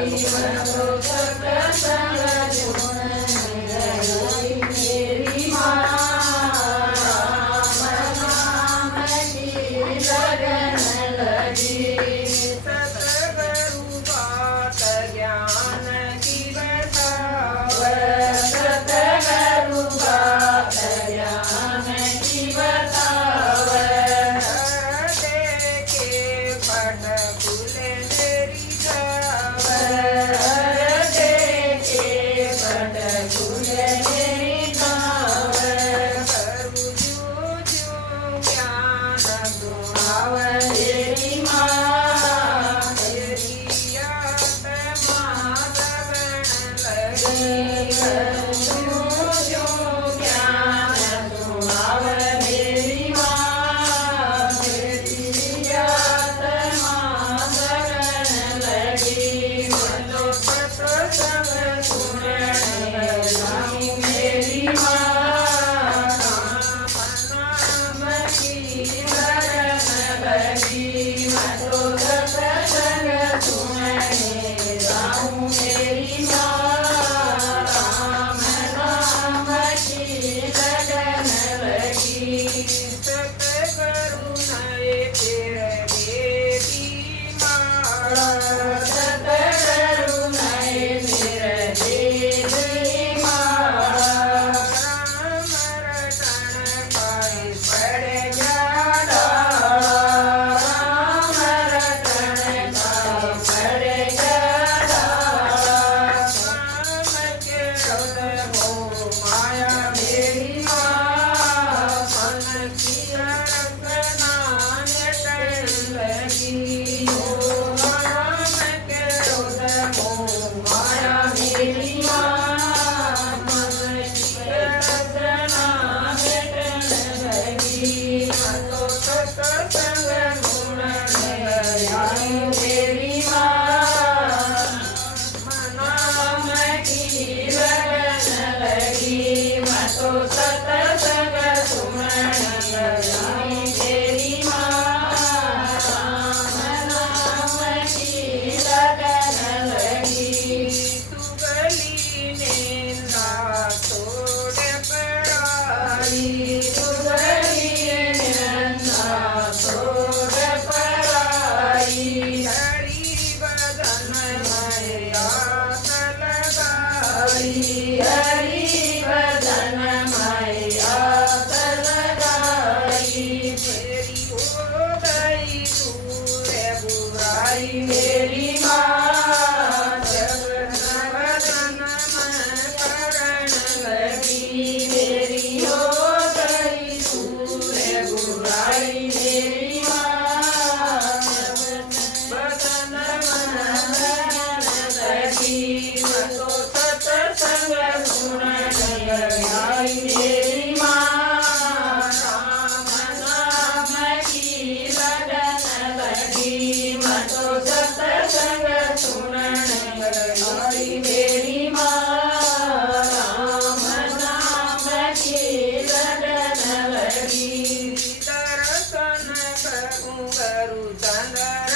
मतो सत्संग सुन मेरी माँ राम नाम की लगन लगी सतगुरु बात ज्ञान की बतावे सतगुरु बात ज्ञान की बतावे देखे पट फूले मेरी जावे देखे पट फूले मेरी जावे करू जू जू ज्ञान सुनावे मेरी माँ तेरी आत्मा लगन लगी सतगुरु नए तेरे देवी माँ राम रटन पाई पड़ जाड़ा राम के माया मेरी माँ मन की रखना नेटन लगी राम के माया मेरी माँ मन की रखना नेटन लगी तो सत्संग गुण आई मेरी सतसंग सुमन मेरी माँ राम नाम की लगन लगी तू गली नेंदा तोड़ पड़ाई तोड़ पराई हरी बदन मैया लगाई हरि बदन मैया लगाई तेरी हो गई दूर बुराई मेरी माँ जब बदन में करण लगी मेरी हो गई दूर बुराई मेरी माँ बदन लगी तो सत्संग सुन आई मेरी माँ राम नाम की लगन लगी तो सत्संग सुन आई मेरी माँ राम नाम की लगन लगी दर्शन करूं गुरु चंद्र